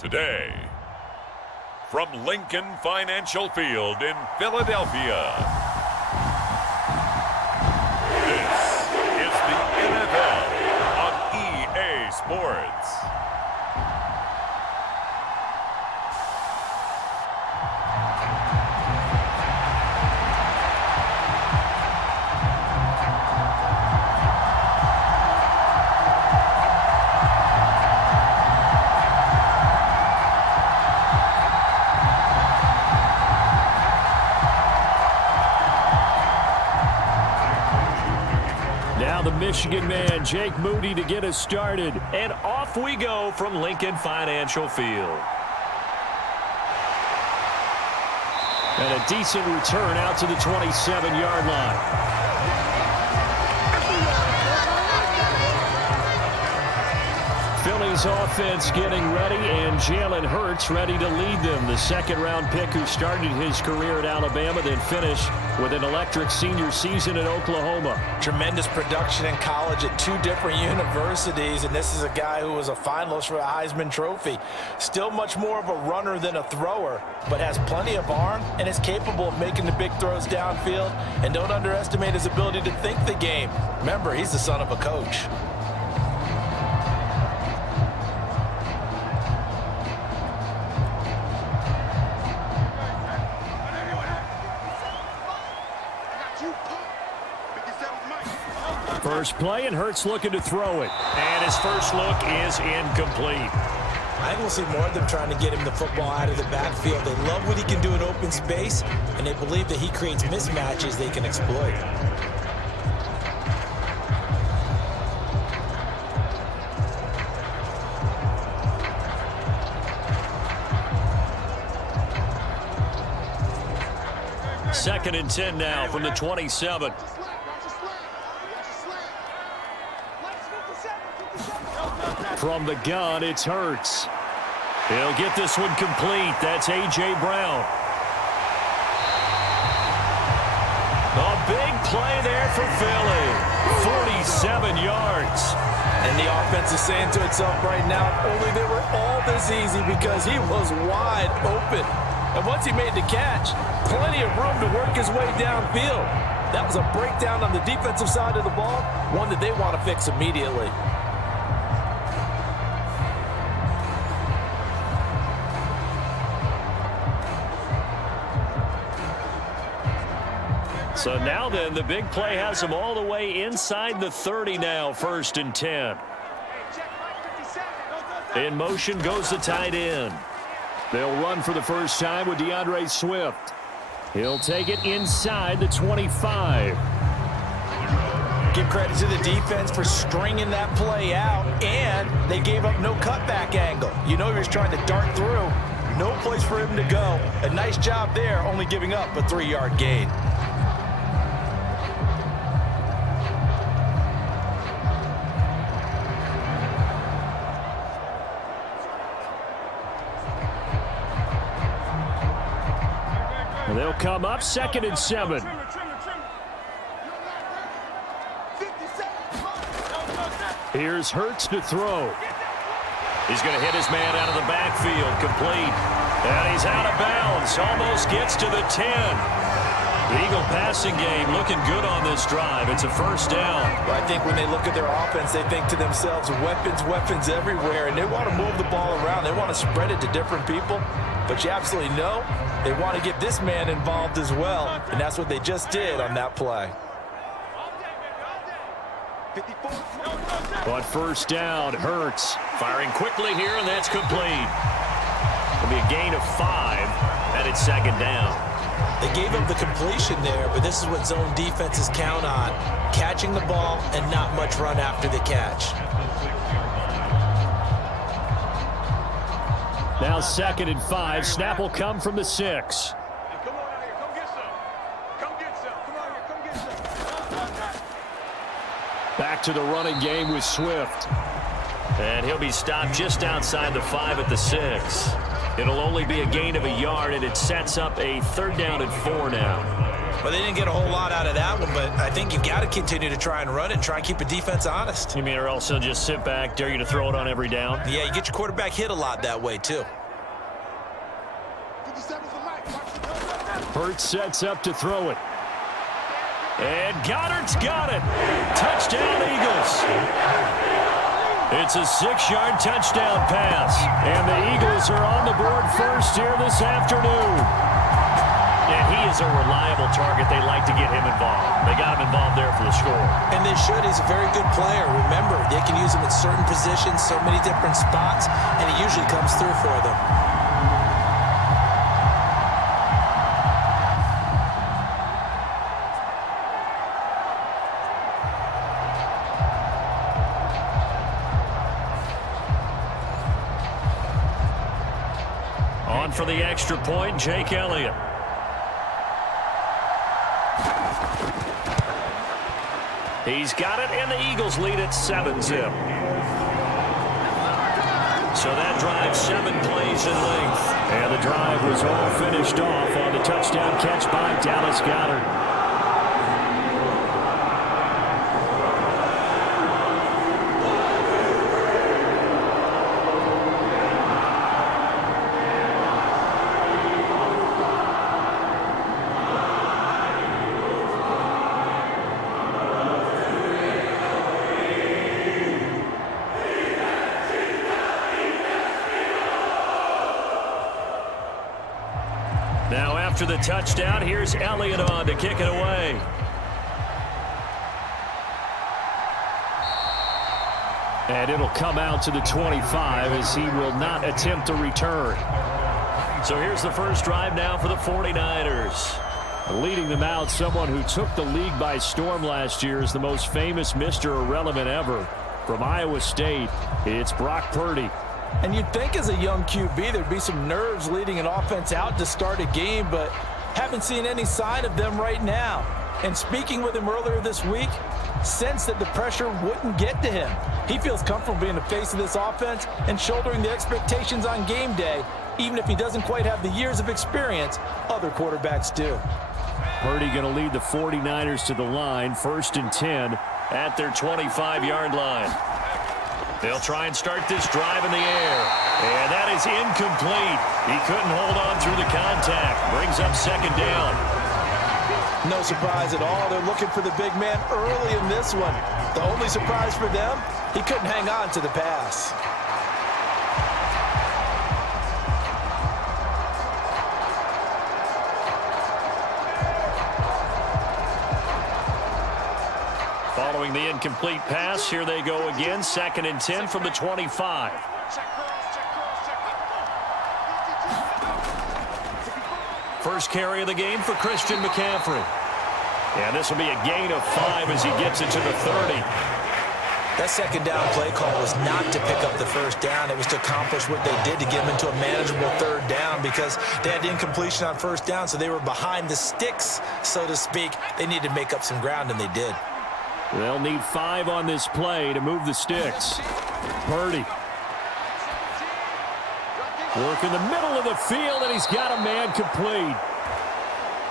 Today, from Lincoln Financial Field in Philadelphia, this is the NFL on EA Sports. The Michigan man, Jake Moody, to get us started. And off we go from Lincoln Financial Field. And a decent return out to the 27-yard line. Philly's offense getting ready, and Jalen Hurts ready to lead them. The second-round pick who started his career at Alabama, then finished with an electric senior season at Oklahoma. Tremendous production in college at two different universities, and this is a guy who was a finalist for the Heisman Trophy. Still much more of a runner than a thrower, but has plenty of arm and is capable of making the big throws downfield. And don't underestimate his ability to think the game. Remember, he's the son of a coach. First play, and Hurts looking to throw it. And his first look is incomplete. I think we'll see more of them trying to get him the football out of the backfield. They love what he can do in open space, and they believe that he creates mismatches they can exploit. Second and 10 now from the 27. From the gun, it's Hurts. He'll get this one complete. That's A.J. Brown. A big play there for Philly. 47 yards. And the offense is saying to itself right now, only they were all this easy because he was wide open. And once he made the catch, plenty of room to work his way downfield. That was a breakdown on the defensive side of the ball, one that they want to fix immediately. So now then, the big play has them all the way inside the 30 now, first and 10. In motion goes the tight end. They'll run for the first time with DeAndre Swift. He'll take it inside the 25. Give credit to the defense for stringing that play out, and they gave up no cutback angle. You know he was trying to dart through. No place for him to go. A nice job there, only giving up a 3-yard gain. They'll come up second and 7. Here's Hurts to throw. He's going to hit his man out of the backfield, complete. And he's out of bounds, almost gets to the 10. The Eagle passing game looking good on this drive. It's a first down. Well, I think when they look at their offense, they think to themselves, weapons, weapons everywhere, and they want to move the ball around. They want to spread it to different people. But you absolutely know they want to get this man involved as well, and that's what they just did on that play. But first down, Hurts firing quickly here, and that's complete. It'll be a gain of 5, and it's second down. They gave up the completion there, but this is what zone defenses count on, catching the ball and not much run after the catch. Now second and 5. Snap will come from the 6. Back to the running game with Swift. And he'll be stopped just outside the 5 at the 6. It'll only be a gain of a yard, and it sets up a 3rd down and 4 now. Well, they didn't get a whole lot out of that one, but I think you've got to continue to try and run it and try and keep the defense honest. You mean or else they'll just sit back, dare you to throw it on every down? Yeah, you get your quarterback hit a lot that way, too. Hurts sets up to throw it. And Goddard's got it. Touchdown, Eagles. It's a 6-yard touchdown pass. And the Eagles are on the board first here this afternoon. And he is a reliable target. They like to get him involved. They got him involved there for the score. And they should. He's a very good player. Remember, they can use him in certain positions, so many different spots, and he usually comes through for them. On for the extra point, Jake Elliott. He's got it, and the Eagles lead at 7-zip. So that drive 7 plays in length. And the drive was all finished off on the touchdown catch by Dallas Goedert. Now after the touchdown, here's Elliott on to kick it away. And it'll come out to the 25 as he will not attempt a return. So here's the first drive now for the 49ers. Leading them out, someone who took the league by storm last year is the most famous Mr. Irrelevant ever. From Iowa State, it's Brock Purdy. And you'd think as a young QB there'd be some nerves leading an offense out to start a game, but haven't seen any sign of them right now. And speaking with him earlier this week, sensed that the pressure wouldn't get to him. He feels comfortable being the face of this offense and shouldering the expectations on game day, even if he doesn't quite have the years of experience other quarterbacks do. Purdy going to lead the 49ers to the line, 1st and 10 at their 25-yard line. They'll try and start this drive in the air. And that is incomplete. He couldn't hold on through the contact. Brings up 2nd down. No surprise at all. They're looking for the big man early in this one. The only surprise for them, he couldn't hang on to the pass. Following the incomplete pass, here they go again. 2nd and 10 from the 25. First carry of the game for Christian McCaffrey. And this will be a gain of 5 as he gets it to the 30. That 2nd down play call was not to pick up the 1st down. It was to accomplish what they did to get them into a manageable 3rd down because they had incompletion on 1st down, so they were behind the sticks, so to speak. They needed to make up some ground, and they did. They'll need 5 on this play to move the sticks. Purdy. Work in the middle of the field, and he's got a man complete.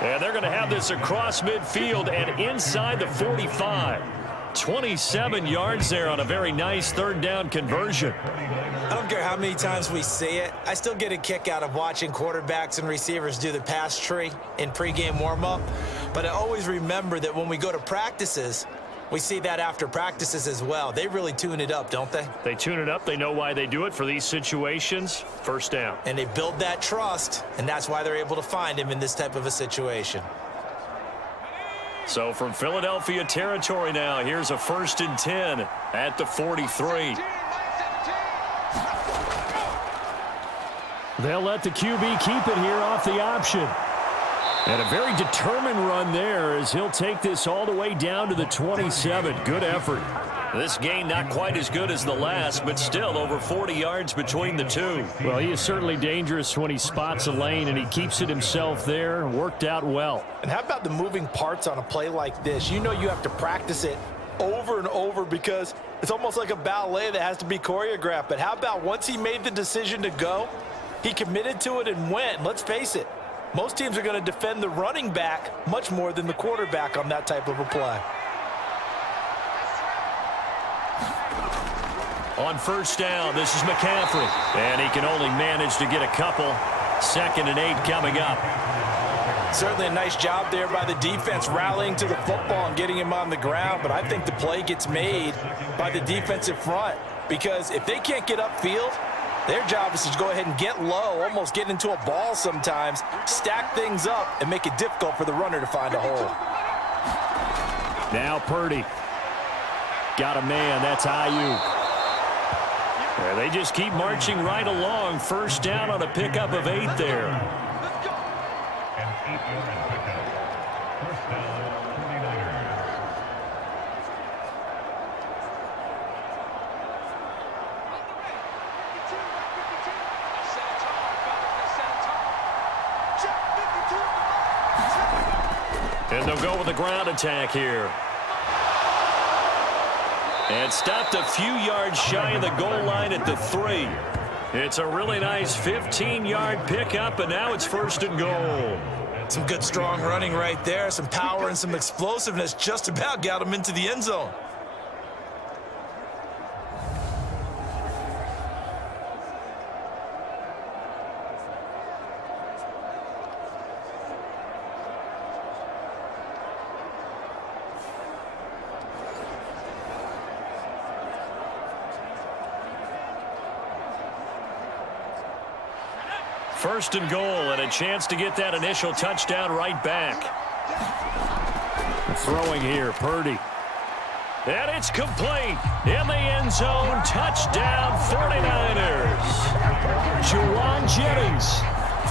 And they're going to have this across midfield and inside the 45. 27 yards there on a very nice 3rd down conversion. I don't care how many times we see it. I still get a kick out of watching quarterbacks and receivers do the pass tree in pregame warm-up. But I always remember that when we go to practices, we see that after practices as well. They really tune it up, don't they? They tune it up. They know why they do it for these situations. 1st down. And they build that trust, and that's why they're able to find him in this type of a situation. So from Philadelphia territory now, here's a 1st and 10 at the 43. They'll let the QB keep it here off the option. And a very determined run there as he'll take this all the way down to the 27. Good effort. This gain not quite as good as the last, but still over 40 yards between the two. Well, he is certainly dangerous when he spots a lane, and he keeps it himself there. Worked out well. And how about the moving parts on a play like this? You know you have to practice it over and over because it's almost like a ballet that has to be choreographed. But how about once he made the decision to go, he committed to it and went. Let's face it, Most teams are going to defend the running back much more than the quarterback on that type of a play. On first down, this is McCaffrey. And he can only manage to get a couple. 2nd and 8 coming up. Certainly a nice job there by the defense rallying to the football and getting him on the ground. But I think the play gets made by the defensive front. Because if they can't get upfield, their job is to go ahead and get low, almost get into a ball sometimes, stack things up, and make it difficult for the runner to find a hole. Now Purdy. Got a man. That's Ayuk. They just keep marching right along. First down on a pickup of 8 there. And they'll go with the ground attack here. And stopped a few yards shy of the goal line at the 3. It's a really nice 15-yard pickup, and now it's 1st and goal. Some good, strong running right there. Some power and some explosiveness just about got him into the end zone. First and goal, and a chance to get that initial touchdown right back. Throwing here, Purdy. And it's complete. In the end zone, touchdown 49ers. Juwan Jennings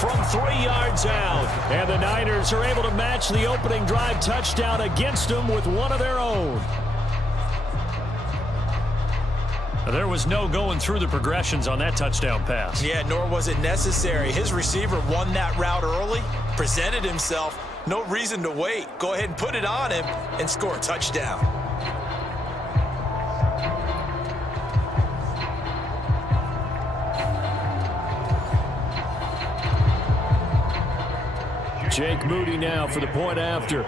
from 3 yards out. And the Niners are able to match the opening drive touchdown against them with one of their own. There was no going through the progressions on that touchdown pass. Yeah, nor was it necessary. His receiver won that route early, presented himself. No reason to wait. Go ahead and put it on him and score a touchdown. Jake Moody now for the point after.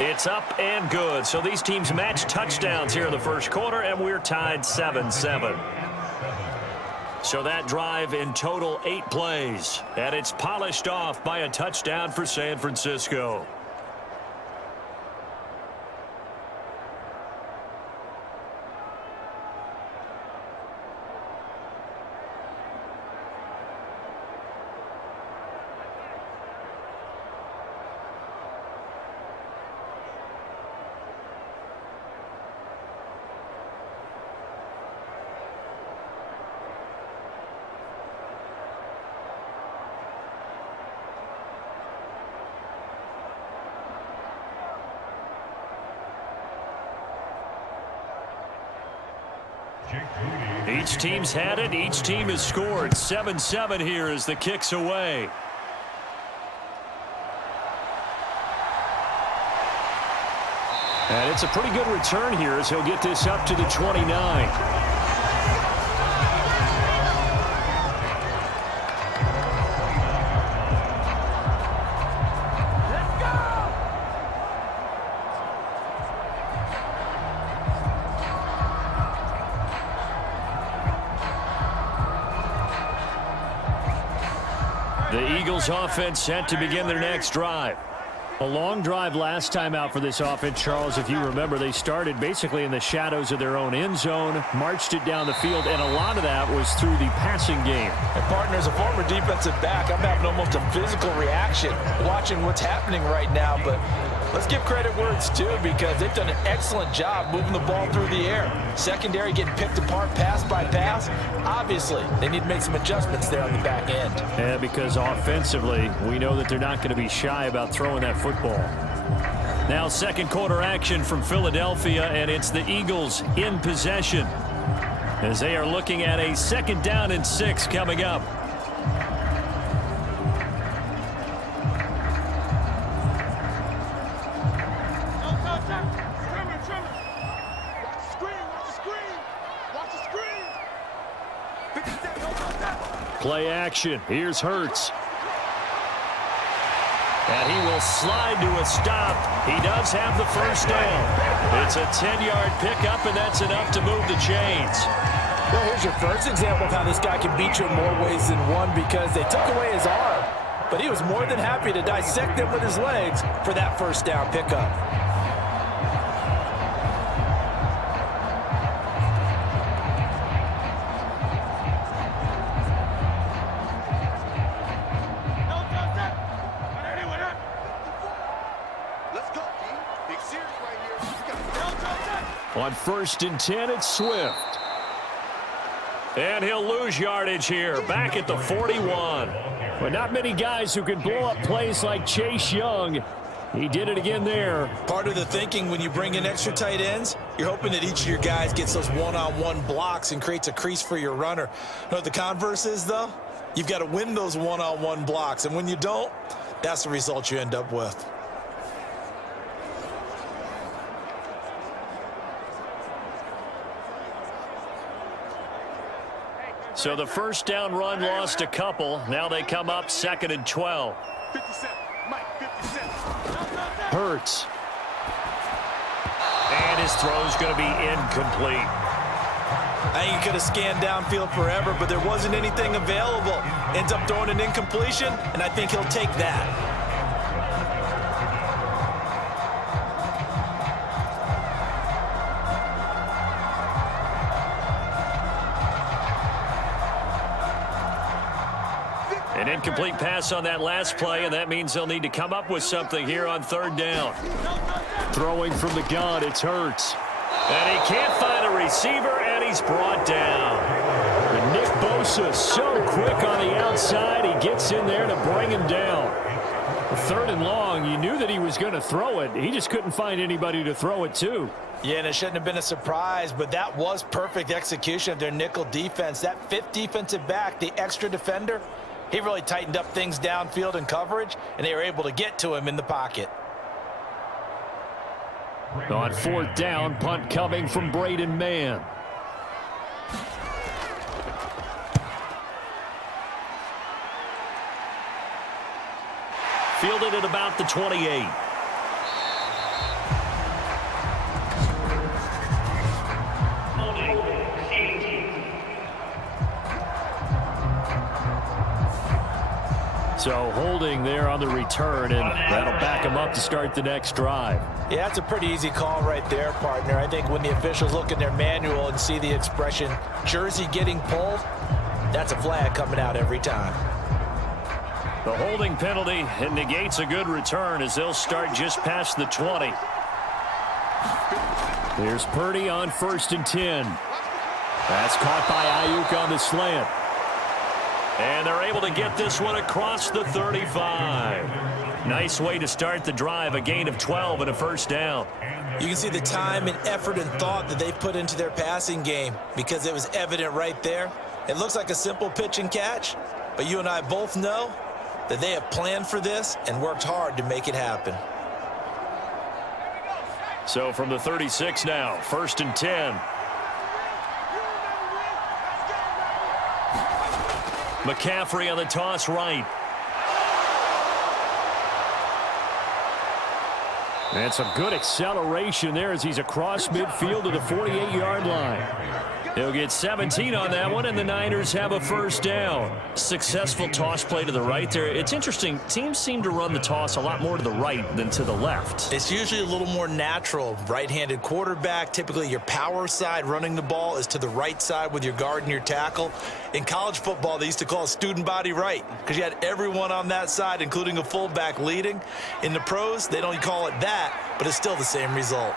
It's up and good. So these teams match touchdowns here in the first quarter, and we're tied 7-7. So that drive in total 8 plays, and it's polished off by a touchdown for San Francisco. Each team's had it. Each team has scored. 7-7 here as the kick's away. And it's a pretty good return here as he'll get this up to the 29. The Eagles offense set to begin their next drive. A long drive last time out for this offense, Charles. If you remember, they started basically in the shadows of their own end zone, marched it down the field, and a lot of that was through the passing game. And partner, as a former defensive back, I'm having almost a physical reaction watching what's happening right now. But let's give credit where it's due, because they've done an excellent job moving the ball through the air. Secondary getting picked apart pass by pass. Obviously, they need to make some adjustments there on the back end. Yeah, because offensively, we know that they're not going to be shy about throwing that football. Now second quarter action from Philadelphia, and it's the Eagles in possession as they are looking at a 2nd down and 6 coming up. Play action. Here's Hurts. And he will slide to a stop. He does have the first down. It's a 10-yard pickup, and that's enough to move the chains. Well, here's your first example of how this guy can beat you in more ways than one, because they took away his arm, but he was more than happy to dissect it with his legs for that first down pickup. On 1st and 10, it's Swift. And he'll lose yardage here, back at the 41. But not many guys who can blow up plays like Chase Young. He did it again there. Part of the thinking when you bring in extra tight ends, you're hoping that each of your guys gets those one-on-one blocks and creates a crease for your runner. You know what the converse is, though? You've got to win those one-on-one blocks, and when you don't, that's the result you end up with. So the first down run lost a couple. Now they come up 2nd and 12. Hurts. And his throw's going to be incomplete. I think he could have scanned downfield forever, but there wasn't anything available. Ends up throwing an incompletion, and I think he'll take that. An incomplete pass on that last play, and that means they'll need to come up with something here on 3rd down. Throwing from the gun, it's Hurts. And he can't find a receiver, and he's brought down. And Nick Bosa so quick on the outside, he gets in there to bring him down. 3rd and long, you knew that he was going to throw it. He just couldn't find anybody to throw it to. Yeah, and it shouldn't have been a surprise, but that was perfect execution of their nickel defense. That 5th defensive back, the extra defender, he really tightened up things downfield in coverage, and they were able to get to him in the pocket. On 4th down, punt coming from Braden Mann. Fielded at about the 28. So holding there on the return, and that'll back him up to start the next drive. Yeah, that's a pretty easy call right there, partner. I think when the officials look in their manual and see the expression jersey getting pulled, that's a flag coming out every time. The holding penalty negates a good return as they'll start just past the 20. Here's Purdy on 1st and 10. That's caught by Ayuk on the slant. And they're able to get this one across the 35. Nice way to start the drive, a gain of 12 and a first down. You can see the time and effort and thought that they've put into their passing game because it was evident right there. It looks like a simple pitch and catch, but you and I both know that they have planned for this and worked hard to make it happen. So from the 36 now, 1st and 10. McCaffrey on the toss right. And some good acceleration there as he's across midfield to the 48-yard line. He'll get 17 on that one, and the Niners have a first down. Successful toss play to the right there. It's interesting. Teams seem to run the toss a lot more to the right than to the left. It's usually a little more natural. Right-handed quarterback, typically your power side running the ball is to the right side with your guard and your tackle. In college football, they used to call it student body right because you had everyone on that side, including a fullback leading. In the pros, they don't call it that, but it's still the same result.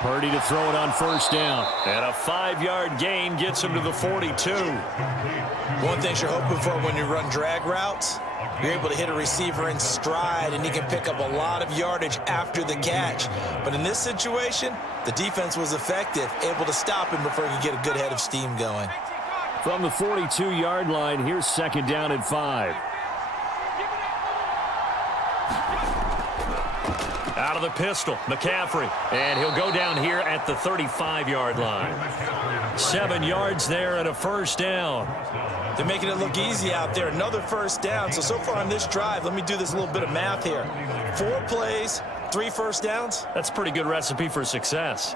Purdy to throw it on first down. And a 5-yard gain gets him to the 42. One thing you're hoping for when you run drag routes, you're able to hit a receiver in stride, and he can pick up a lot of yardage after the catch. But in this situation, the defense was effective, able to stop him before he could get a good head of steam going. From the 42-yard line, here's 2nd down and 5. Out of the pistol, McCaffrey. And he'll go down here at the 35-yard line. 7 yards there and a first down. They're making it look easy out there. Another first down. So far on this drive, let me do this little bit of math here. 4 plays, 3 first downs. That's a pretty good recipe for success.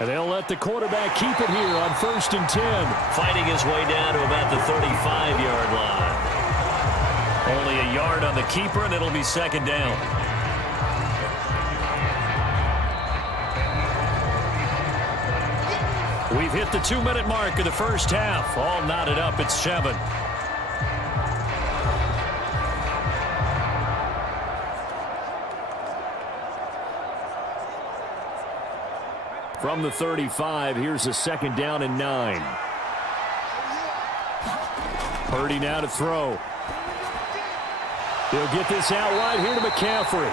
And they'll let the quarterback keep it here on 1st and 10. Fighting his way down to about the 35-yard line. Only a yard on the keeper, and it'll be 2nd down. We've hit the 2-minute mark of the first half. All knotted up at 7. From the 35, here's a 2nd down and 9. Purdy now to throw. He'll get this out wide here to McCaffrey.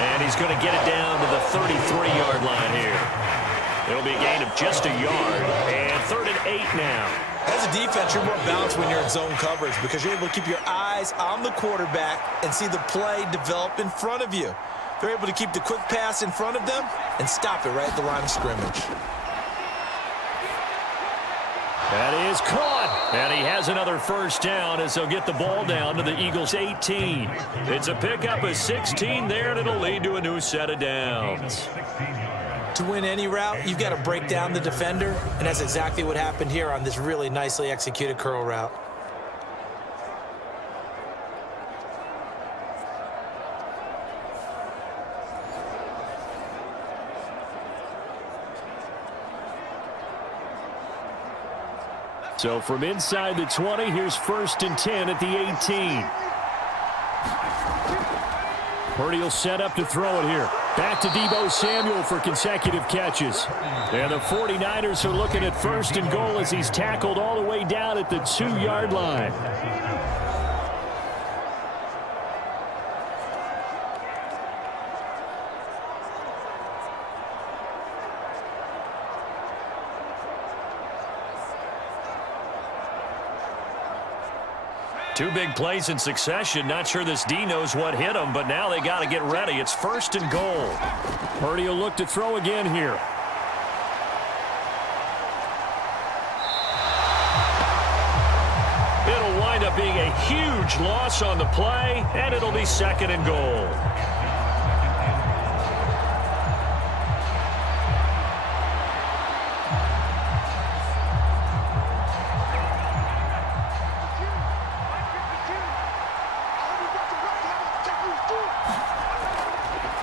And he's going to get it down to the 33-yard line here. It'll be a gain of just a yard. And 3rd and 8 now. As a defense, you're more balanced when you're in zone coverage because you're able to keep your eyes on the quarterback and see the play develop in front of you. They're able to keep the quick pass in front of them and stop it right at the line of scrimmage. That is caught. And he has another first down as they'll get the ball down to the Eagles' 18. It's a pickup of 16 there, and it'll lead to a new set of downs. To win any route, you've got to break down the defender, and that's exactly what happened here on this really nicely executed curl route. So from inside the 20, here's 1st and 10 at the 18. Purdy will set up to throw it here. Back to Deebo Samuel for consecutive catches. And the 49ers are looking at 1st and goal as he's tackled all the way down at the 2-yard line. Two big plays in succession. Not sure this D knows what hit him, but now they got to get ready. It's 1st and goal. Purdy will look to throw again here. It'll wind up being a huge loss on the play, and it'll be 2nd and goal.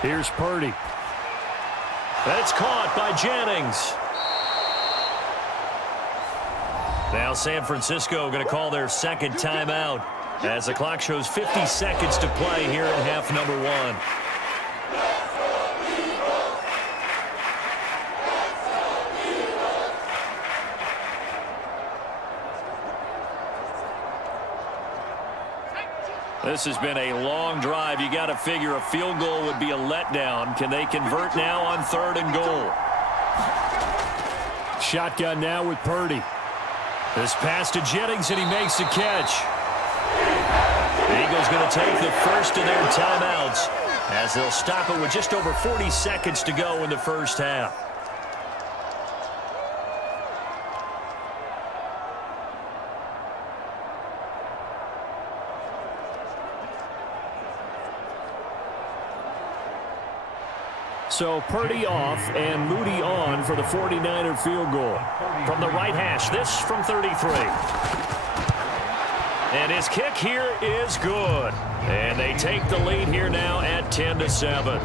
Here's Purdy. That's caught by Jennings. Now San Francisco going to call their 2nd timeout as the clock shows 50 seconds to play here in half number 1. This has been a long drive. You got to figure a field goal would be a letdown. Can they convert now on 3rd and goal? Shotgun now with Purdy. This pass to Jennings, and he makes the catch. The Eagles going to take the first of their timeouts as they'll stop it with just over 40 seconds to go in the first half. So Purdy off and Moody on for the 49er field goal. From the right hash, this from 33. And his kick here is good. And they take the lead here now at 10-7.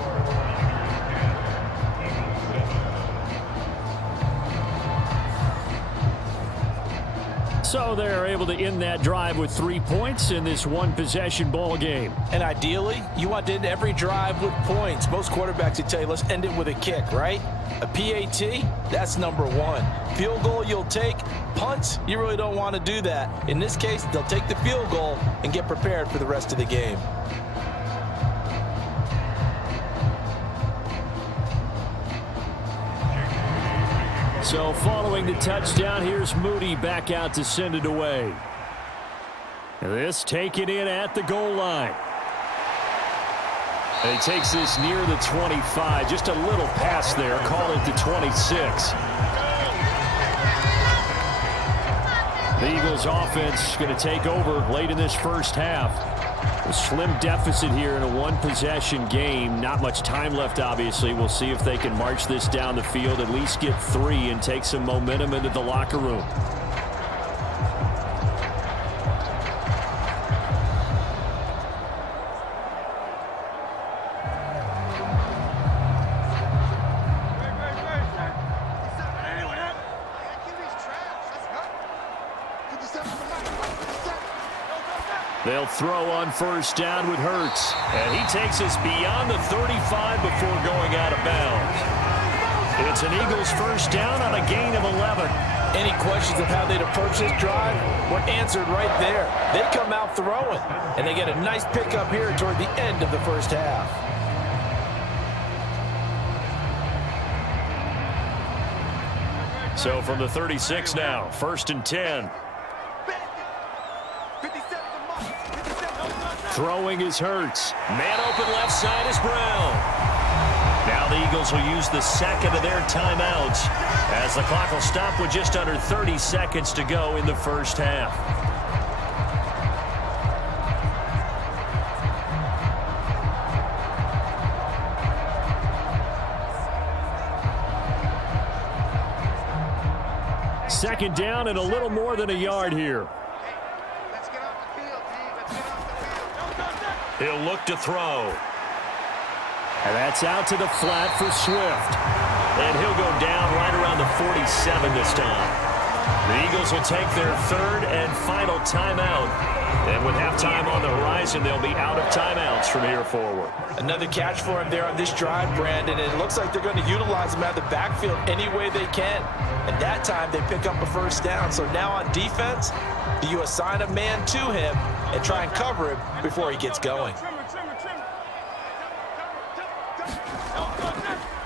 So they're able to end that drive with 3 points in this one-possession ball game. And ideally, you want to end every drive with points. Most quarterbacks would tell you, let's end it with a kick, right? A PAT, that's number 1. Field goal you'll take. Punts, you really don't want to do that. In this case, they'll take the field goal and get prepared for the rest of the game. So following the touchdown, here's Moody back out to send it away. This taken in at the goal line. And he takes this near the 25. Just a little pass there. Call it the 26. The Eagles offense going to take over late in this first half. A slim deficit here in a one-possession game. Not much time left, obviously. We'll see if they can march this down the field, at least get 3, and take some momentum into the locker room. They'll throw on first down with Hurts. And he takes us beyond the 35 before going out of bounds. It's an Eagles first down on a gain of 11. Any questions of how they'd approach this drive were answered right there. They come out throwing, and they get a nice pickup here toward the end of the first half. So from the 36 now, 1st and 10. Throwing is Hurts. Man open left side is Brown. Now the Eagles will use the second of their timeouts as the clock will stop with just under 30 seconds to go in the first half. Second down and a little more than a yard here. He'll look to throw. And that's out to the flat for Swift. And he'll go down right around the 47 this time. The Eagles will take their third and final timeout. And with halftime on the horizon, they'll be out of timeouts from here forward. Another catch for him there on this drive, Brandon. And it looks like they're going to utilize him out of the backfield any way they can. And that time they pick up a first down. So now on defense, do you assign a man to him and try and cover him before he gets going?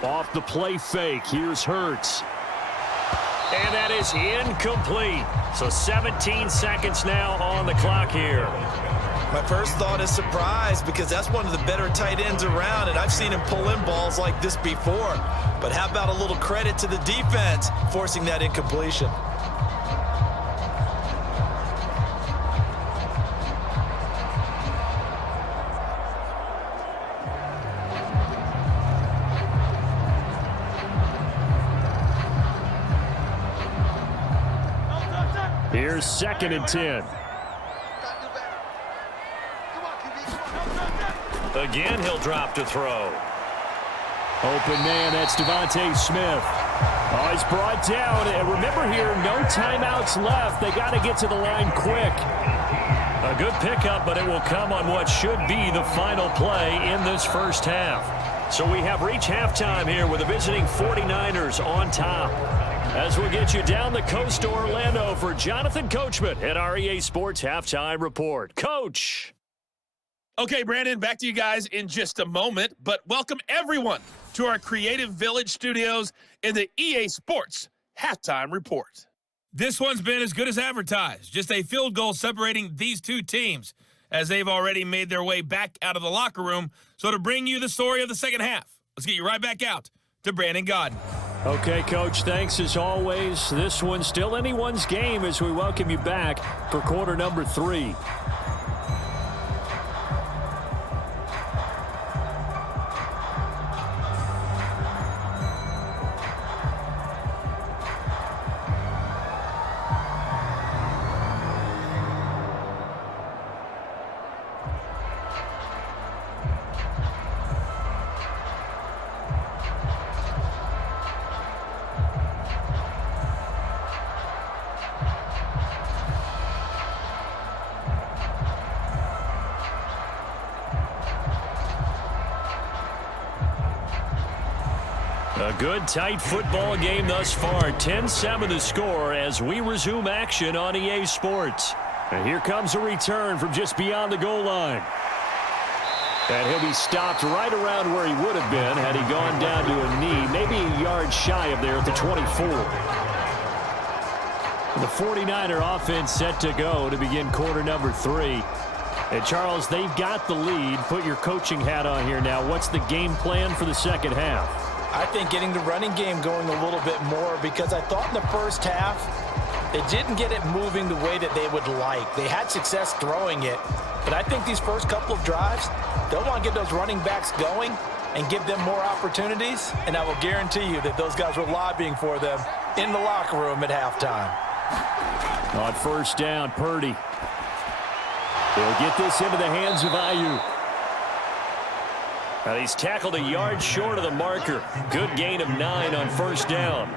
Off the play fake, here's Hurts. And that is incomplete. So 17 seconds now on the clock here. My first thought is surprise, because that's one of the better tight ends around, and I've seen him pull in balls like this before. But how about a little credit to the defense forcing that incompletion? Here's 2nd and 10. Again, he'll drop to throw. Open man, that's Devontae Smith. Oh, he's brought down. And remember here, no timeouts left. They got to get to the line quick. A good pickup, but it will come on what should be the final play in this first half. So we have reached halftime here with the visiting 49ers on top. As we'll get you down the coast to Orlando for Jonathan Coachman at our EA Sports Halftime Report. Coach. Okay, Brandon, back to you guys in just a moment, but welcome everyone to our Creative Village studios in the EA Sports Halftime Report. This one's been as good as advertised, just a field goal separating these two teams as they've already made their way back out of the locker room. So to bring you the story of the second half, let's get you right back out to Brandon Godden. Okay, Coach, thanks as always. This one's still anyone's game as we welcome you back for quarter number 3. A good, tight football game thus far. 10-7 the score as we resume action on EA Sports. And here comes a return from just beyond the goal line. And he'll be stopped right around where he would have been had he gone down to a knee, maybe a yard shy of there at the 24. The 49er offense set to go to begin quarter number 3. And, Charles, they've got the lead. Put your coaching hat on here now. What's the game plan for the second half? I think getting the running game going a little bit more, because I thought in the first half they didn't get it moving the way that they would like. They had success throwing it, but I think these first couple of drives, they'll want to get those running backs going and give them more opportunities, and I will guarantee you that those guys were lobbying for them in the locker room at halftime. On first down, Purdy. He'll get this into the hands of Ayuk. And he's tackled a yard short of the marker. Good gain of 9 on first down.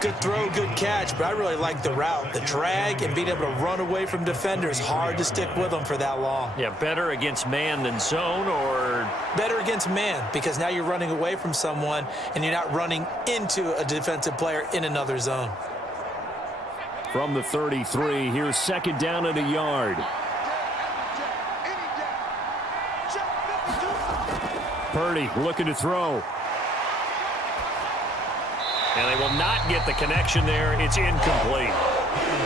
Good throw, good catch, but I really like the route. The drag and being able to run away from defenders, hard to stick with them for that long. Yeah, better against man than zone, or? Better against man, because now you're running away from someone and you're not running into a defensive player in another zone. From the 33, here's second down and a yard. Purdy looking to throw. And they will not get the connection there. It's incomplete.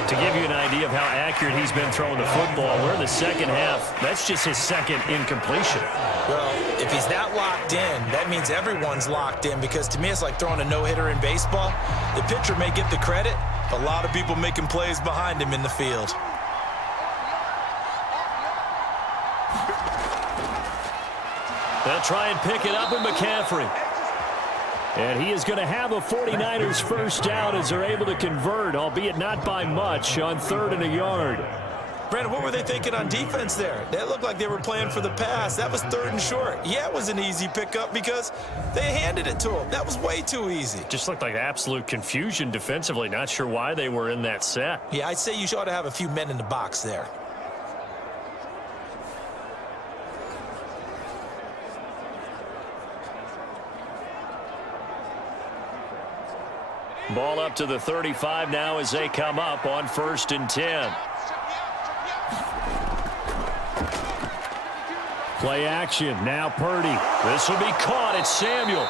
To give you an idea of how accurate he's been throwing the football, we're in the second half. That's just his second incompletion. Well, if he's not locked in, that means everyone's locked in, because to me it's like throwing a no-hitter in baseball. The pitcher may get the credit, a lot of people making plays behind him in the field. They'll try and pick it up with McCaffrey. And he is going to have a 49ers first down as they're able to convert, albeit not by much, on third and a yard. Brandon, what were they thinking on defense there? They looked like they were playing for the pass. That was third and short. Yeah, it was an easy pickup because they handed it to him. That was way too easy. Just looked like absolute confusion defensively. Not sure why they were in that set. Yeah, I'd say you ought to have a few men in the box there. Ball up to the 35 now as they come up on first and 10. Play action. Now Purdy. This will be caught. It's Samuel.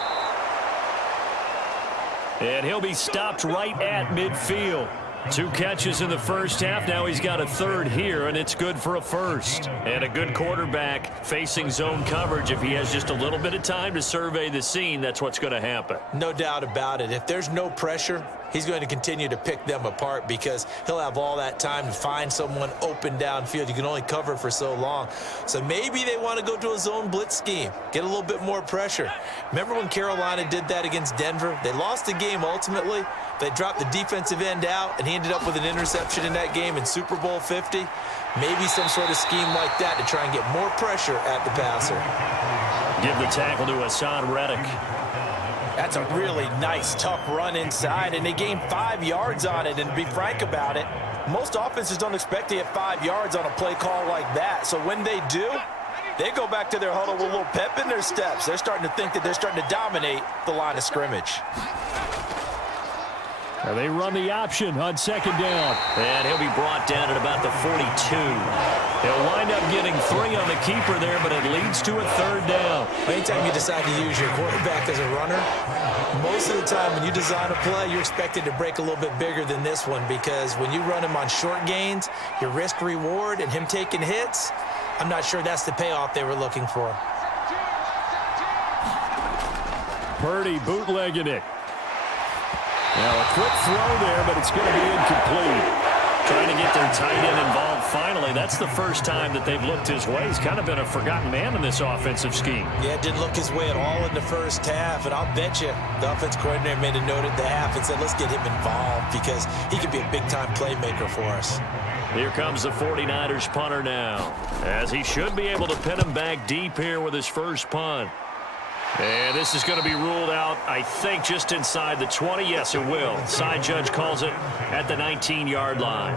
And he'll be stopped right at midfield. 2 catches in the first half. Now he's got a third here, and it's good for a first. And a good quarterback facing zone coverage. If he has just a little bit of time to survey the scene, that's what's going to happen. No doubt about it. If there's no pressure, he's going to continue to pick them apart, because he'll have all that time to find someone open downfield. You can only cover for so long. So maybe they want to go to a zone blitz scheme, get a little bit more pressure. Remember when Carolina did that against Denver? They lost the game ultimately. They dropped the defensive end out, and he ended up with an interception in that game in Super Bowl 50. Maybe some sort of scheme like that to try and get more pressure at the passer. Give the tackle to Hassan Reddick. That's a really nice, tough run inside, and they gained 5 yards on it. And to be frank about it, most offenses don't expect to get 5 yards on a play call like that. So when they do, they go back to their huddle with a little pep in their steps. They're starting to think that they're starting to dominate the line of scrimmage. And they run the option on second down. And he'll be brought down at about the 42. He'll wind up getting 3 on the keeper there, but it leads to a third down. Anytime you decide to use your quarterback as a runner, most of the time when you design a play, you're expected to break a little bit bigger than this one, because when you run him on short gains, your risk-reward and him taking hits, I'm not sure that's the payoff they were looking for. Purdy bootlegging it. Now a quick throw there, but it's going to be incomplete. Trying to get their tight end involved finally. That's the first time that they've looked his way. He's kind of been a forgotten man in this offensive scheme. Yeah, it didn't look his way at all in the first half, and I'll bet you the offense coordinator made a note at the half and said, let's get him involved, because he could be a big-time playmaker for us. Here comes the 49ers punter now, as he should be able to pin him back deep here with his first punt. And this is going to be ruled out, I think, just inside the 20. Yes, it will. Side judge calls it at the 19-yard line.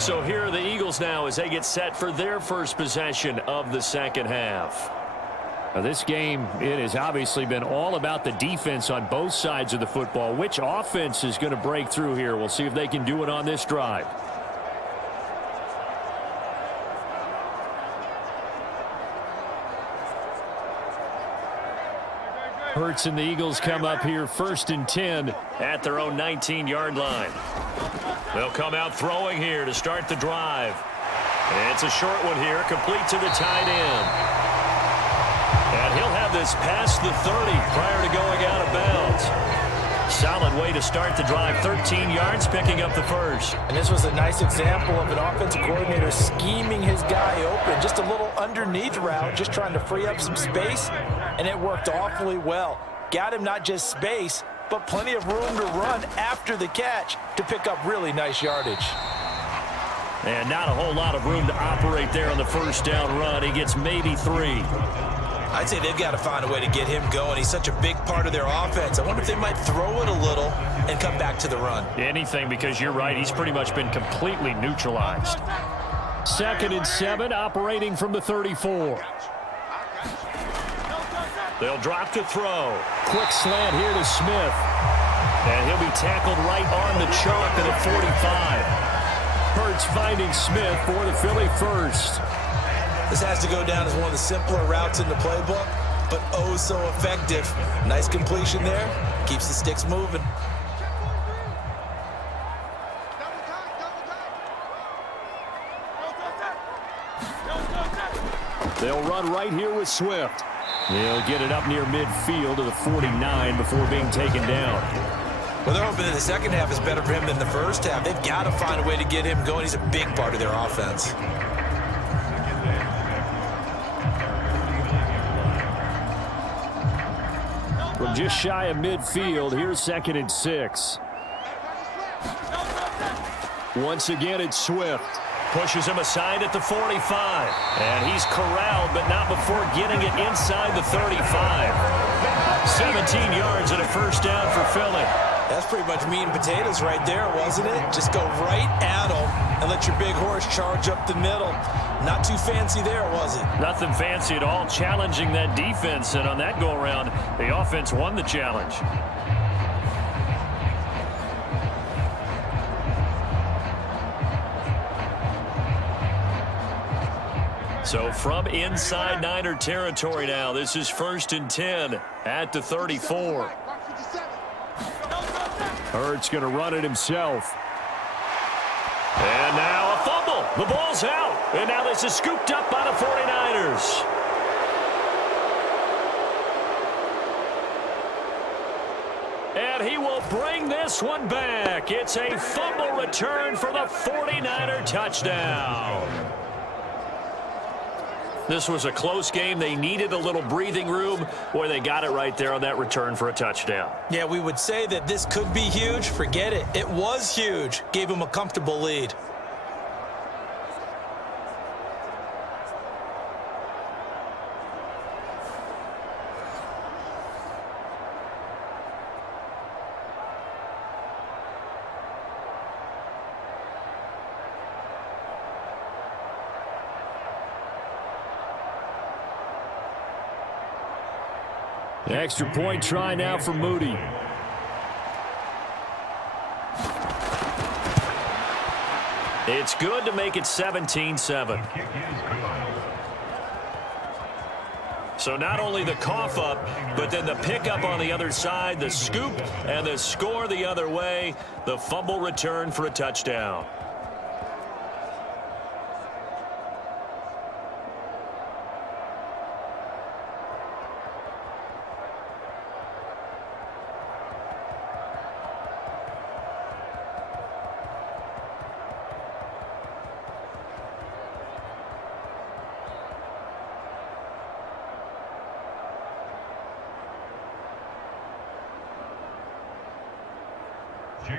So here are the Eagles now as they get set for their first possession of the second half. Now this game, it has obviously been all about the defense on both sides of the football. Which offense is going to break through here? We'll see if they can do it on this drive. Hurts and the Eagles come up here 1st and 10 at their own 19-yard line. They'll come out throwing here to start the drive. And it's a short one here, complete to the tight end. And he'll have this past the 30 prior to going out of bounds. Solid way to start the drive. 13 yards, picking up the first. And this was a nice example of an offensive coordinator scheming his guy open. Just a little underneath route, just trying to free up some space, and it worked awfully well. Got him not just space, but plenty of room to run after the catch to pick up really nice yardage. And not a whole lot of room to operate there on the first down run. He gets maybe 3. I'd say they've got to find a way to get him going. He's such a big part of their offense. I wonder if they might throw it a little and come back to the run. Anything, because you're right. He's pretty much been completely neutralized. 2nd and 7, operating from the 34. They'll drop to throw. Quick slant here to Smith. And he'll be tackled right on the chalk at the 45. Hurts finding Smith for the Philly first. This has to go down as one of the simpler routes in the playbook, but oh so effective. Nice completion there. Keeps the sticks moving. They'll run right here with Swift. They'll get it up near midfield to the 49 before being taken down. Well, they're hoping that the second half is better for him than the first half. They've got to find a way to get him going. He's a big part of their offense. From just shy of midfield, here's 2nd and 6. Once again, it's Swift. Pushes him aside at the 45. And he's corralled, but not before getting it inside the 35. 17 yards and a first down for Philly. That's pretty much meat and potatoes right there, wasn't it? Just go right at him and let your big horse charge up the middle. Not too fancy there, was it? Nothing fancy at all, challenging that defense. And on that go-around, the offense won the challenge. So from inside Niner territory now, this is 1st and 10 at the 34. Hurts going to run it himself. And now a fumble. The ball's out. And now this is scooped up by the 49ers. And he will bring this one back. It's a fumble return for the 49er touchdown. This was a close game. They needed a little breathing room. Boy, they got it right there on that return for a touchdown. Yeah, we would say that this could be huge. Forget it. It was huge. Gave him a comfortable lead. The extra point try now for Moody. It's good to make it 17-7. So not only the cough up, but then the pickup on the other side, the scoop, and the score the other way. The fumble return for a touchdown.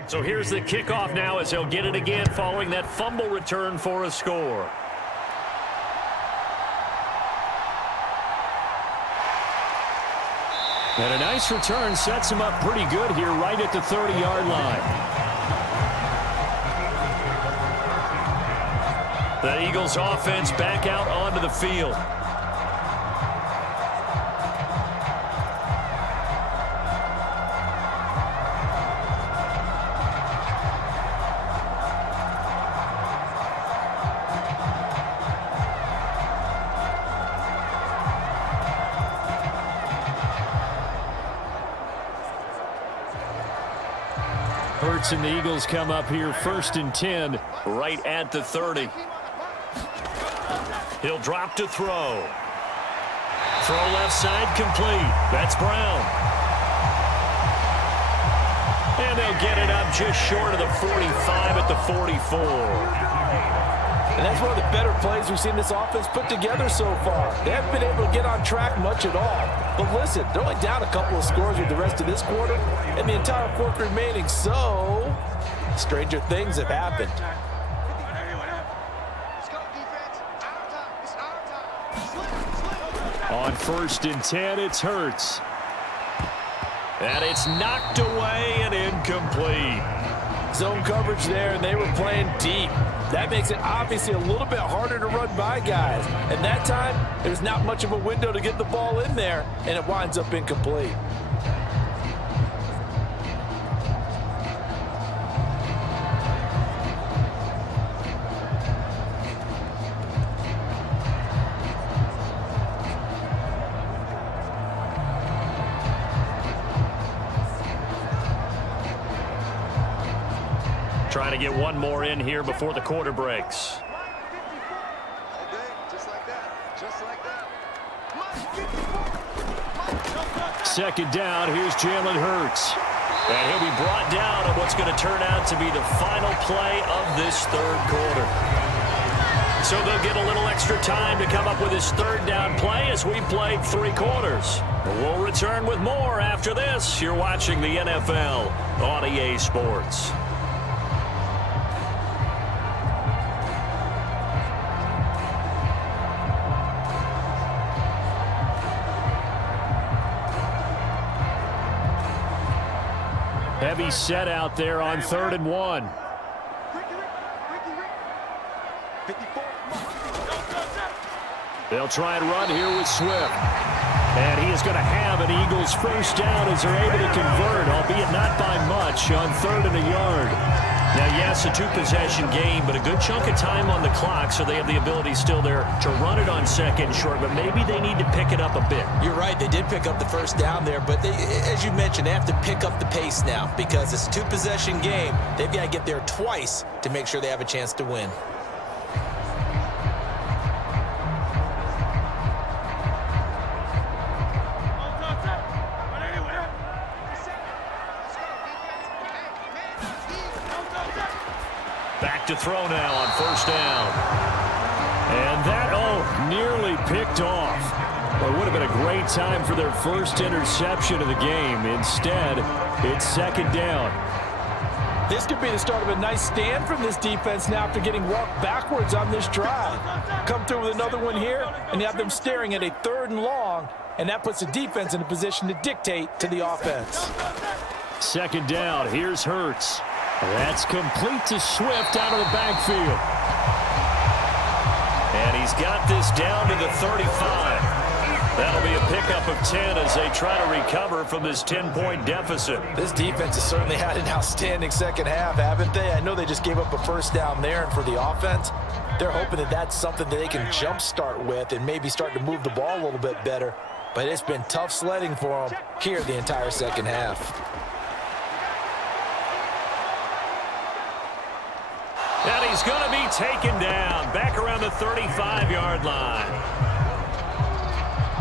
So here's the kickoff now as he'll get it again following that fumble return for a score. And a nice return sets him up pretty good here right at the 30-yard line. The Eagles offense back out onto the field. Hurts and the Eagles come up here 1st and 10 right at the 30. He'll drop to throw. Throw left side complete. That's Brown. And they'll get it up just short of the 45 at the 44. And that's one of the better plays we've seen this offense put together so far. They haven't been able to get on track much at all. But listen, they're only down a couple of scores with the rest of this quarter and the entire fourth remaining. So, stranger things have happened. On 1st and 10, it's Hurts. And it's knocked away and incomplete. Zone coverage there, and they were playing deep. That makes it obviously a little bit harder to run by guys. And that time, there's not much of a window to get the ball in there, and it winds up incomplete. Trying to get one more in here before the quarter breaks. Second down, here's Jalen Hurts. And he'll be brought down on what's going to turn out to be the final play of this third quarter. So they'll get a little extra time to come up with his third down play as we played 3 quarters. We'll return with more after this. You're watching the NFL on EA Sports. Heavy set out there on 3rd and 1. They'll try and run here with Swift. And he is going to have an Eagles first down as they're able to convert, albeit not by much, on 3rd and a yard. Now, yes, a 2-possession game, but a good chunk of time on the clock, so they have the ability still there to run it on 2nd and short, but maybe they need to pick it up a bit. You're right. They did pick up the first down there, but they, as you mentioned, they have to pick up the pace now because it's a 2-possession game. They've got to get there twice to make sure they have a chance to win. Back to throw now on 1st down. And that, nearly picked off. Well, it would have been a great time for their first interception of the game. Instead, it's 2nd down. This could be the start of a nice stand from this defense now after getting walked backwards on this drive. Come through with another one here, and you have them staring at a 3rd and long, and that puts the defense in a position to dictate to the offense. 2nd down, here's Hurts. That's complete to Swift out of the backfield. And he's got this down to the 35. That'll be a pickup of 10 as they try to recover from this 10-point deficit. This defense has certainly had an outstanding second half, haven't they? I know they just gave up a first down there, and for the offense, they're hoping that that's something that they can jumpstart with and maybe start to move the ball a little bit better. But it's been tough sledding for them here the entire second half. And he's going to be taken down back around the 35-yard line.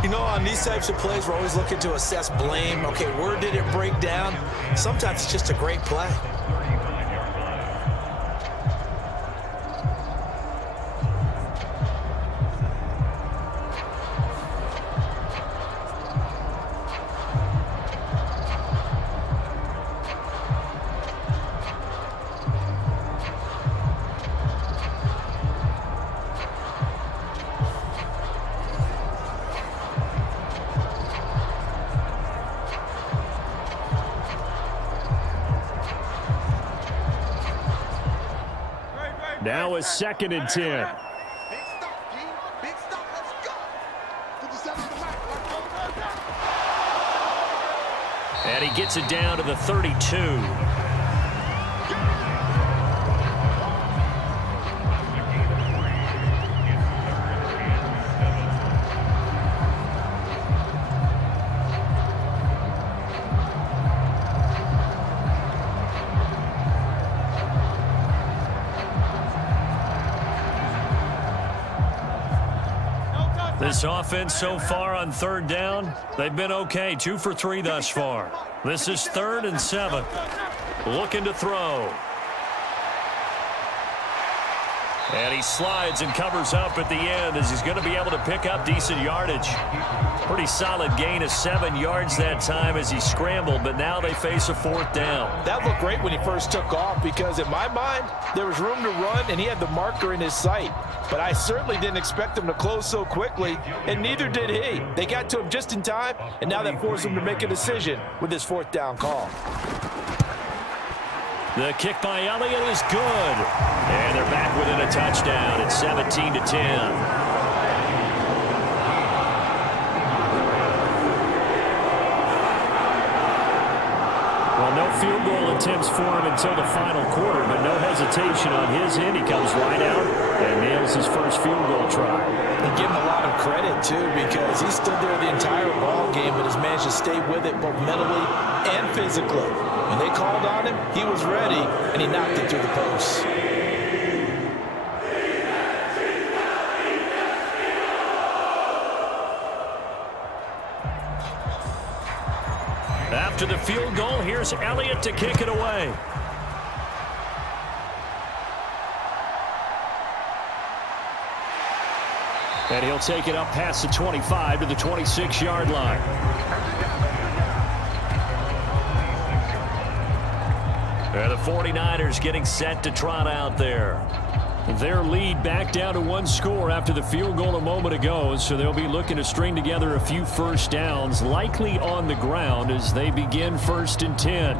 You know, on these types of plays, we're always looking to assess blame. Okay, where did it break down? Sometimes it's just a great play. Now it's 2nd and 10. And he gets it down to the 32. This offense so far on third down, they've been okay. 2 for 3 thus far. This is 3rd and 7. Looking to throw. And he slides and covers up at the end as he's going to be able to pick up decent yardage. Pretty solid gain of 7 yards that time as he scrambled, but now they face a 4th down. That looked great when he first took off because in my mind, there was room to run and he had the marker in his sight. But I certainly didn't expect him to close so quickly, and neither did he. They got to him just in time, and now that forced him to make a decision with his 4th down call. The kick by Elliott is good. And they're back within a touchdown. It's 17-10. Well, no field goal attempts for him until the final quarter, but no hesitation on his end. He comes right out and nails his first field goal try. And give him a lot of credit, too, because he stood there the entire ball game and has managed to stay with it both mentally and physically. When they called on him, he was ready, and he knocked it through the posts. After the field goal, here's Elliott to kick it away. And he'll take it up past the 25 to the 26-yard line. And the 49ers getting set to trot out there. Their lead back down to 1 score after the field goal a moment ago, so they'll be looking to string together a few first downs, likely on the ground as they begin 1st and 10.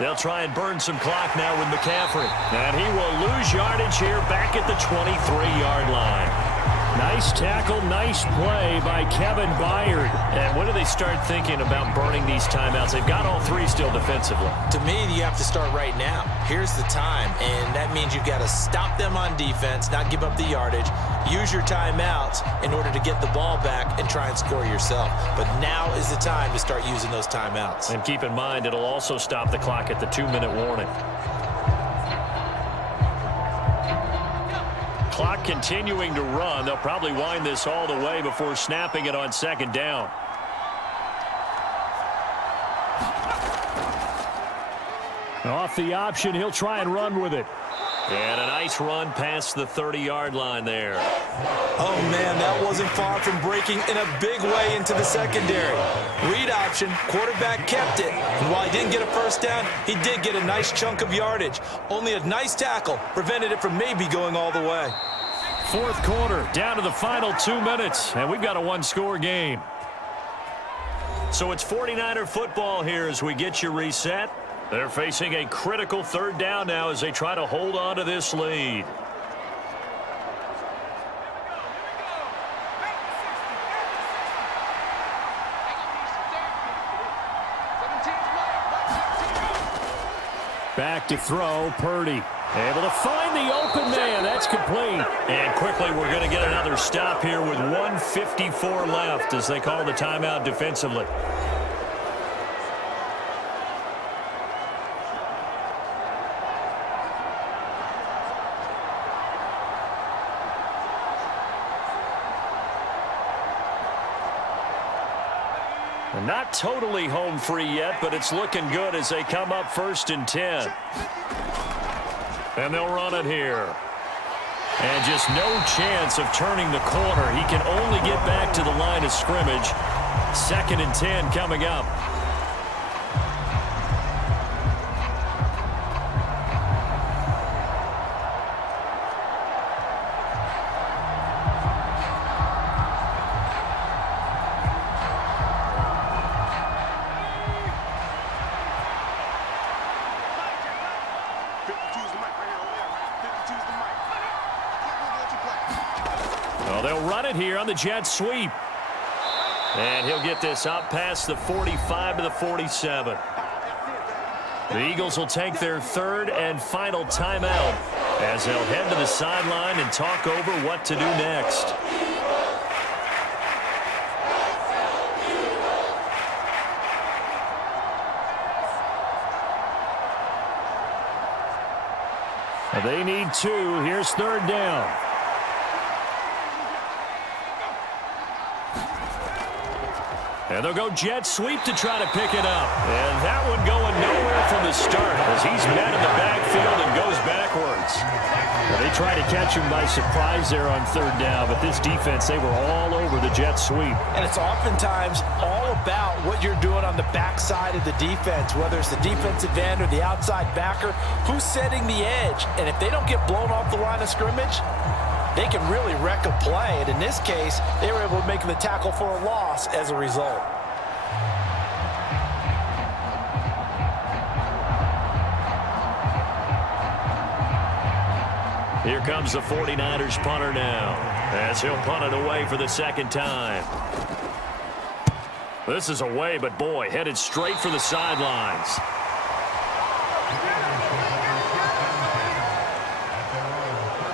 They'll try and burn some clock now with McCaffrey. And he will lose yardage here back at the 23-yard line. Nice tackle, nice play by Kevin Byard. And when do they start thinking about burning these timeouts? They've got all 3 still defensively. To me, you have to start right now. Here's the time, and that means you've got to stop them on defense, not give up the yardage, use your timeouts in order to get the ball back and try and score yourself. But now is the time to start using those timeouts. And keep in mind, it'll also stop the clock at the 2-minute warning. Clock continuing to run. They'll probably wind this all the way before snapping it on 2nd down. Off the option, he'll try and run with it. And a nice run past the 30-yard line there. Oh, man, that wasn't far from breaking in a big way into the secondary. Read option, quarterback kept it. And while he didn't get a first down, he did get a nice chunk of yardage. Only a nice tackle prevented it from maybe going all the way. 4th quarter, down to the final 2 minutes, and we've got a 1-score game. So it's 49er football here as we get you reset. They're facing a critical 3rd down now as they try to hold on to this lead. Back to throw, Purdy. Able to find the open man. That's complete. And quickly we're going to get another stop here with 1:54 left as they call the timeout defensively. Not totally home free yet, but it's looking good as they come up 1st and 10. And they'll run it here. And just no chance of turning the corner. He can only get back to the line of scrimmage. 2nd and 10 coming up. Well, they'll run it here on the jet sweep. And he'll get this out past the 45 to the 47. The Eagles will take their 3rd and final timeout as they'll head to the sideline and talk over what to do next. They need 2. Here's 3rd down. And they'll go jet sweep to try to pick it up. And that one going nowhere from the start as he's met in the backfield and goes backwards. Well, they try to catch him by surprise there on 3rd down, but this defense, they were all over the jet sweep. And it's oftentimes all about what you're doing on the backside of the defense, whether it's the defensive end or the outside backer, who's setting the edge. And if they don't get blown off the line of scrimmage, they can really wreck a play. And in this case, they were able to make the tackle for a loss as a result. Here comes the 49ers punter now, as he'll punt it away for the 2nd time. This is away, but boy, headed straight for the sidelines.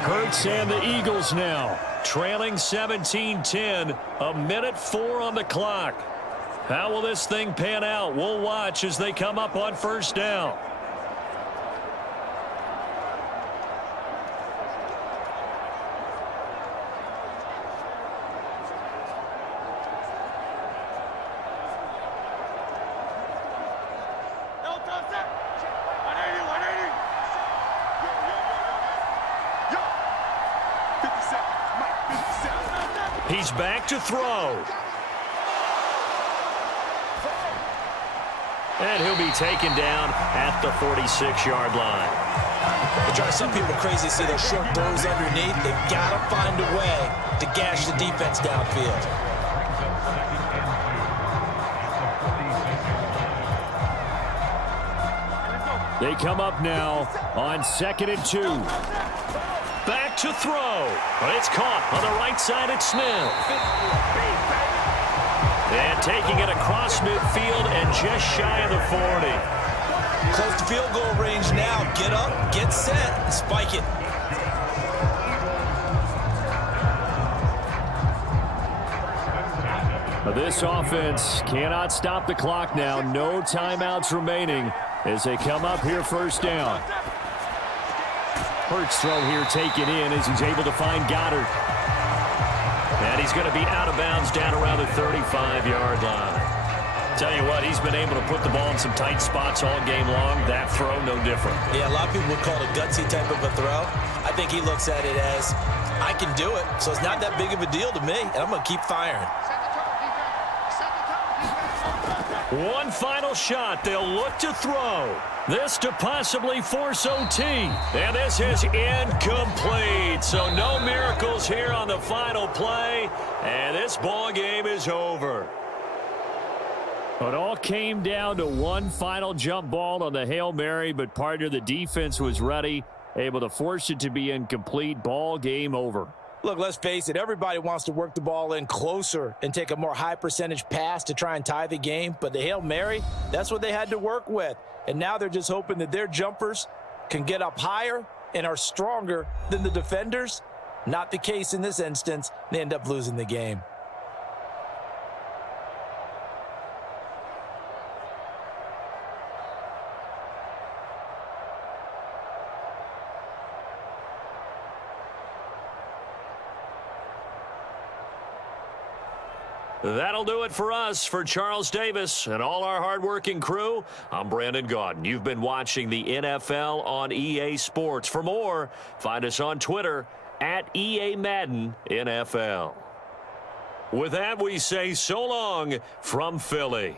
Hurts and the Eagles now, trailing 17-10, 1:04 on the clock. How will this thing pan out? We'll watch as they come up on 1st down. He's back to throw. And he'll be taken down at the 46-yard line. Some people are crazy to see those short throws underneath. They've got to find a way to gash the defense downfield. They come up now on 2nd and 2. Back to throw. It's caught on the right side at Smith. And taking it across midfield and just shy of the 40. Close to field goal range now. Get up, get set, and spike it. This offense cannot stop the clock now. No timeouts remaining as they come up here 1st down. Hurts throw here taken in as he's able to find Goddard. And he's going to be out of bounds down around the 35-yard line. Tell you what, he's been able to put the ball in some tight spots all game long. That throw, no different. Yeah, a lot of people would call it a gutsy type of a throw. I think he looks at it as, I can do it, so it's not that big of a deal to me, and I'm going to keep firing. One final shot. They'll look to throw. This to possibly force OT. And this is incomplete. So no miracles here on the final play. And this ball game is over. It all came down to one final jump ball on the Hail Mary, but partner, the defense was ready, able to force it to be incomplete. Ball game over. Look, let's face it, everybody wants to work the ball in closer and take a more high percentage pass to try and tie the game. But the Hail Mary, that's what they had to work with. And now they're just hoping that their jumpers can get up higher and are stronger than the defenders. Not the case in this instance. They end up losing the game. That'll do it for us. For Charles Davis and all our hardworking crew, I'm Brandon Gaudin. You've been watching the NFL on EA Sports. For more, find us on Twitter at EA Madden NFL. With that, we say so long from Philly.